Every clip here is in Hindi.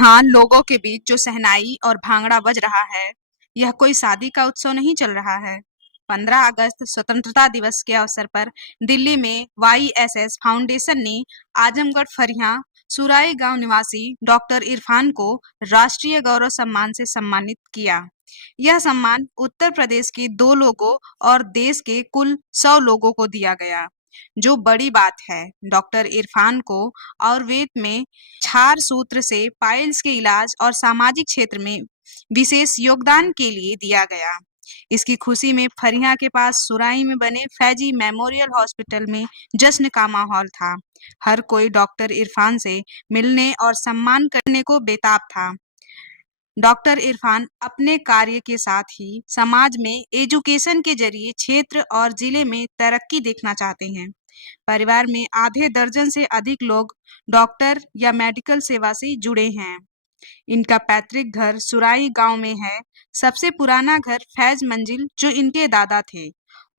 यहाँ लोगों के बीच जो शहनाई और भांगड़ा बज रहा है, यह कोई शादी का उत्सव नहीं चल रहा है। 15 अगस्त स्वतंत्रता दिवस के अवसर पर दिल्ली में वाईएसएस फाउंडेशन ने आजमगढ़ फरियां सुराई गांव निवासी डॉक्टर इरफान को राष्ट्रीय गौरव सम्मान से सम्मानित किया। यह सम्मान उत्तर प्रदेश के 2 लोगों और देश के कुल 100 लोगों को दिया गया। जो बड़ी बात है, डॉक्टर इरफान को आयुर्वेद में क्षार सूत्र से पाइल्स के इलाज और सामाजिक क्षेत्र में विशेष योगदान के लिए दिया गया। इसकी खुशी में फरिया के पास सुराई में बने फैजी मेमोरियल हॉस्पिटल में जश्न का माहौल था। हर कोई डॉक्टर इरफान से मिलने और सम्मान करने को बेताब था। डॉक्टर इरफान अपने कार्य के साथ ही समाज में एजुकेशन के जरिए क्षेत्र और जिले में तरक्की देखना चाहते हैं। परिवार में आधे दर्जन से अधिक लोग डॉक्टर या मेडिकल सेवा से जुड़े हैं। इनका पैतृक घर सुराई गांव में है। सबसे पुराना घर फैज मंजिल जो इनके दादा थे,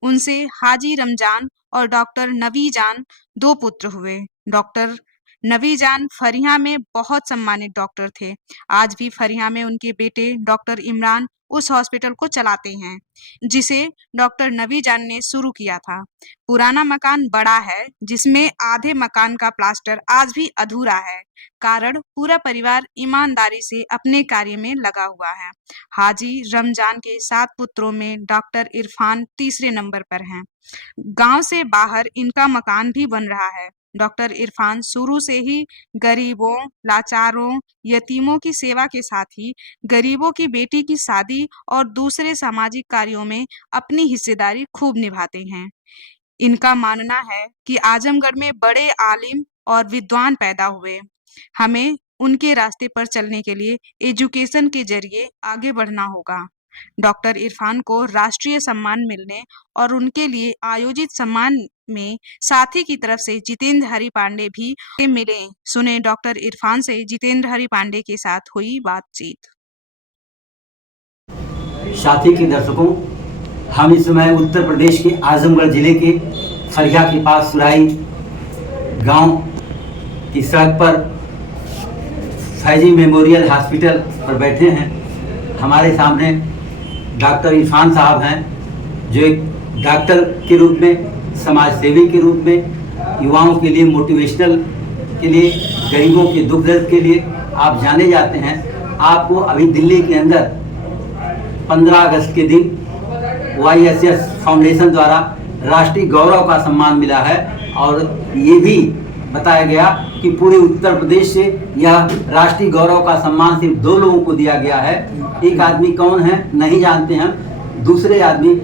उनसे हाजी रमजान और डॉक्टर नवी जान 2 पुत्र हुए। डॉक्टर नवी जान फरिया में बहुत सम्मानित डॉक्टर थे। आज भी फरिया में उनके बेटे डॉक्टर इमरान उस हॉस्पिटल को चलाते हैं, जिसे डॉक्टर नवी जान ने शुरू किया था। पुराना मकान बड़ा है, जिसमें आधे मकान का प्लास्टर आज भी अधूरा है। कारण पूरा परिवार ईमानदारी से अपने कार्य में लगा हुआ है। हाजी रमजान के 7 पुत्रों में डॉक्टर इरफान तीसरे नंबर पर हैं। गांव से बाहर इनका मकान भी बन रहा है। डॉक्टर इरफान शुरू से ही गरीबों, लाचारों, यतीमों की सेवा के साथ ही गरीबों की बेटी की शादी और दूसरे सामाजिक कार्यों में अपनी हिस्सेदारी खूब निभाते हैं। इनका मानना है कि आजमगढ़ में बड़े आलिम और विद्वान पैदा हुए। हमें उनके रास्ते पर चलने के लिए एजुकेशन के जरिए आगे बढ़ना होगा। डॉक्टर इरफान को राष्ट्रीय सम्मान मिलने और उनके लिए आयोजित सम्मान में साथी की तरफ से जितेंद्र हरि पांडे भी मिले। सुने डॉक्टर इरफान से जितेंद्र हरि पांडे के साथ हुई बातचीत। साथी के दर्शकों, हम इस समय उत्तर प्रदेश के आजमगढ़ जिले के फरिया के पास सुराई गांव की सड़क पर फैजी मेमोरियल हॉस्पिटल पर बैठे हैं। हमारे सामने डॉक्टर इरफान साहब हैं, जो एक डॉक्टर के रूप में, समाज सेवी के रूप में, युवाओं के लिए मोटिवेशनल के लिए, गरीबों के दुख दर्द के लिए आप जाने जाते हैं। आपको अभी दिल्ली के अंदर 15 अगस्त के दिन वाईएसएस फाउंडेशन द्वारा राष्ट्रीय गौरव का सम्मान मिला है और ये भी बताया गया कि पूरे उत्तर प्रदेश से यह राष्ट्रीय गौरव का सम्मान सिर्फ 2 लोगों को दिया गया है। एक आदमी कौन है नहीं जानते हैं, दूसरे आदमी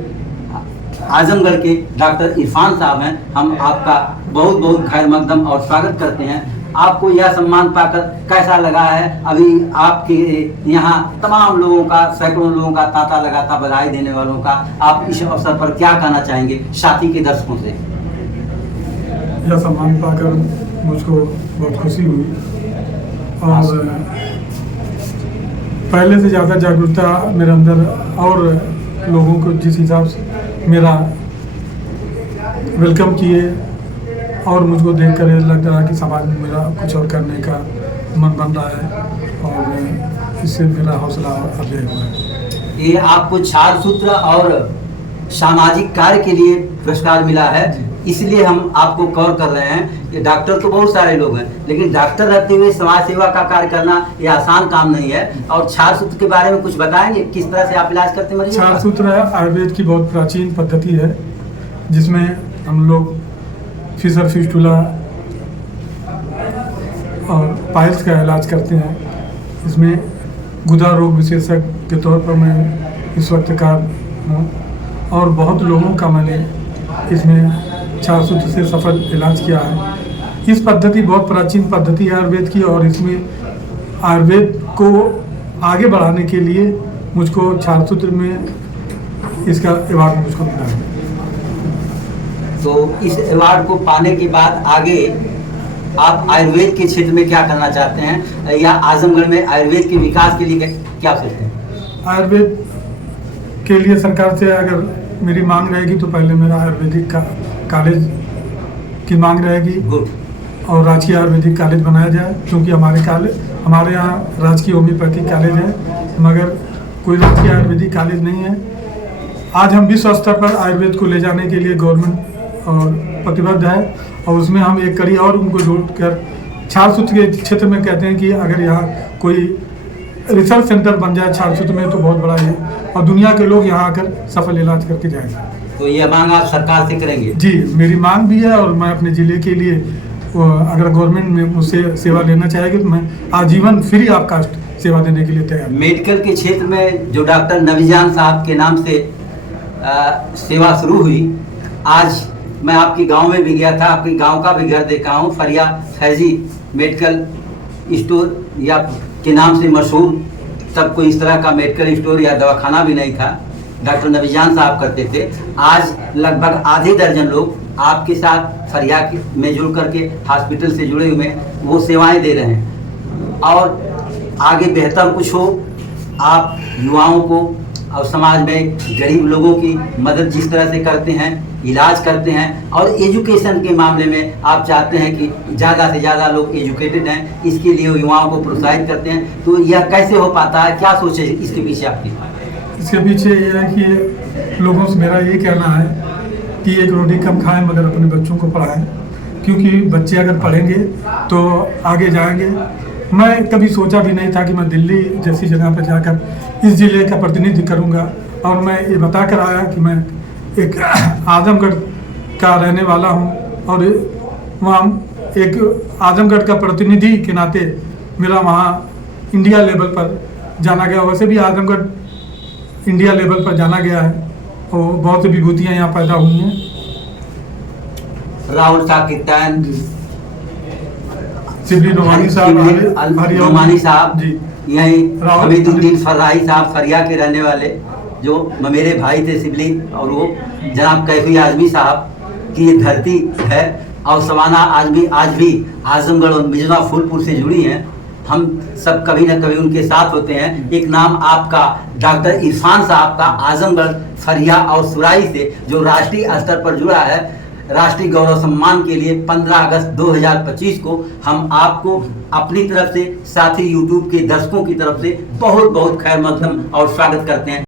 आजमगढ़ के डॉक्टर इरफान साहब हैं। हम आपका बहुत बहुत खैर मकदम और स्वागत करते हैं। आपको यह सम्मान पाकर कैसा लगा है? अभी आपके यहाँ तमाम लोगों का, सैकड़ों लोगों का तांता लगाता बधाई देने वालों का, आप इस अवसर पर क्या कहना चाहेंगे साथी के दर्शकों से? यह सम्मान पाकर मुझको बहुत खुशी हुई और पहले से ज़्यादा जागरूकता मेरे अंदर, और लोगों को जिस हिसाब से मेरा वेलकम किए और मुझको देखकर ये लग रहा है कि समाज में मेरा कुछ और करने का मन बन रहा है और इससे मेरा हौसला अफजाई हुआ है। ये आपको क्षार सूत्र और सामाजिक कार्य के लिए पुरस्कार मिला है, इसलिए हम आपको कॉल कर रहे हैं कि डॉक्टर तो बहुत सारे लोग हैं, लेकिन डॉक्टर रहते हुए समाज सेवा का कार्य करना ये आसान काम नहीं है। और क्षार सूत्र के बारे में कुछ बताएंगे, किस तरह से आप इलाज करते हैं? क्षार सूत्र आयुर्वेद की बहुत प्राचीन पद्धति है, जिसमें हम लोग फिशर फिस्टुला और पाइल्स का इलाज करते हैं। इसमें गुदा रोग विशेषज्ञ के तौर पर मैं इस वक्त कार्य हूँ और बहुत लोगों का मैंने इसमें क्षार सूत्र से सफल इलाज किया है। इस पद्धति बहुत प्राचीन पद्धति है आयुर्वेद की, और इसमें आयुर्वेद को आगे बढ़ाने के लिए मुझको क्षार सूत्र में इसका अवार्ड मुझको मिला है। तो इस अवार्ड को पाने के बाद आगे आप आयुर्वेद के क्षेत्र में क्या करना चाहते हैं, या आजमगढ़ में आयुर्वेद के विकास के लिए क्या सोचते हैं? आयुर्वेद के लिए सरकार से अगर मेरी मांग रहेगी तो पहले मेरा आयुर्वेदिक कॉलेज की मांग रहेगी और राजकीय आयुर्वेदिक कॉलेज बनाया जाए, क्योंकि हमारे यहाँ राजकीय होम्योपैथिक कॉलेज है, मगर कोई राजकीय आयुर्वेदिक कॉलेज नहीं है। आज हम विश्व स्तर पर आयुर्वेद को ले जाने के लिए गवर्नमेंट और प्रतिबद्ध है, और उसमें हम एक कड़ी और उनको जोड़कर छारसूत्र के क्षेत्र में कहते हैं कि अगर यहाँ कोई रिसर्च सेंटर बन जाए छारसूत्र में तो बहुत बड़ा है, और दुनिया के लोग यहाँ आकर सफल इलाज करके जाएंगे। तो ये मांग आप सरकार से करेंगे? जी, मेरी मांग भी है, और मैं अपने ज़िले के लिए अगर गवर्नमेंट में मुझसे सेवा लेना चाहेगी तो मैं आजीवन फ्री ऑफ कास्ट सेवा देने के लिए तैयार। मेडिकल के क्षेत्र में जो डॉक्टर नबीजान साहब के नाम से सेवा शुरू हुई, आज मैं आपके गांव में भी गया था, आपके गांव का भी घर देखा हूं। फरिया फैजी मेडिकल स्टोर या के नाम से मशहूर, तब कोई इस तरह का मेडिकल स्टोर या दवाखाना भी नहीं था, डॉक्टर नबीजान साहब करते थे। आज लगभग आधे दर्जन लोग आपके साथ फरिया में जुड़ करके हॉस्पिटल से जुड़े हुए वो सेवाएं दे रहे हैं, और आगे बेहतर कुछ हो। आप युवाओं को और समाज में गरीब लोगों की मदद जिस तरह से करते हैं, इलाज करते हैं, और एजुकेशन के मामले में आप चाहते हैं कि ज़्यादा से ज़्यादा लोग एजुकेटेड हैं, इसके लिए युवाओं को प्रोत्साहित करते हैं, तो यह कैसे हो पाता है? क्या सोचे इसके पीछे आपकी? इसके पीछे ये है कि लोगों से मेरा ये कहना है कि एक रोटी कम खाएं मगर अपने बच्चों को पढ़ाएं, क्योंकि बच्चे अगर पढ़ेंगे तो आगे जाएंगे। मैं कभी सोचा भी नहीं था कि मैं दिल्ली जैसी जगह पर जाकर इस ज़िले का प्रतिनिधि करूंगा, और मैं ये बता कर आया कि मैं एक आजमगढ़ का रहने वाला हूं, और वहाँ एक आजमगढ़ का प्रतिनिधि के नाते मेरा वहाँ इंडिया लेवल पर जाना गया। वैसे भी आजमगढ़ इंडिया लेवल पर जाना गया है, और बहुत सी विभूतियाँ यहाँ पैदा हुई हैं। राहुल साकितान, शिबली नोमानी साहब जी, यही हमीदुद्दीन फर्राही साहब फरिया के रहने वाले, जो मेरे भाई थे शिबली, और वो जनाब कैफी आजमी साहब की ये धरती है, और सवाना आजमी आज भी आजमगढ़ और मिजवा फूलपुर से जुड़ी हैं। हम सब कभी न कभी उनके साथ होते हैं। एक नाम आपका डॉक्टर इरफान साहब का आजमगढ़, फरिया और सुराई से, जो राष्ट्रीय स्तर पर जुड़ा है, राष्ट्रीय गौरव सम्मान के लिए 15 अगस्त 2025 को हम आपको अपनी तरफ से, साथ ही यूट्यूब के दर्शकों की तरफ से बहुत बहुत खैर मकदम और स्वागत करते हैं।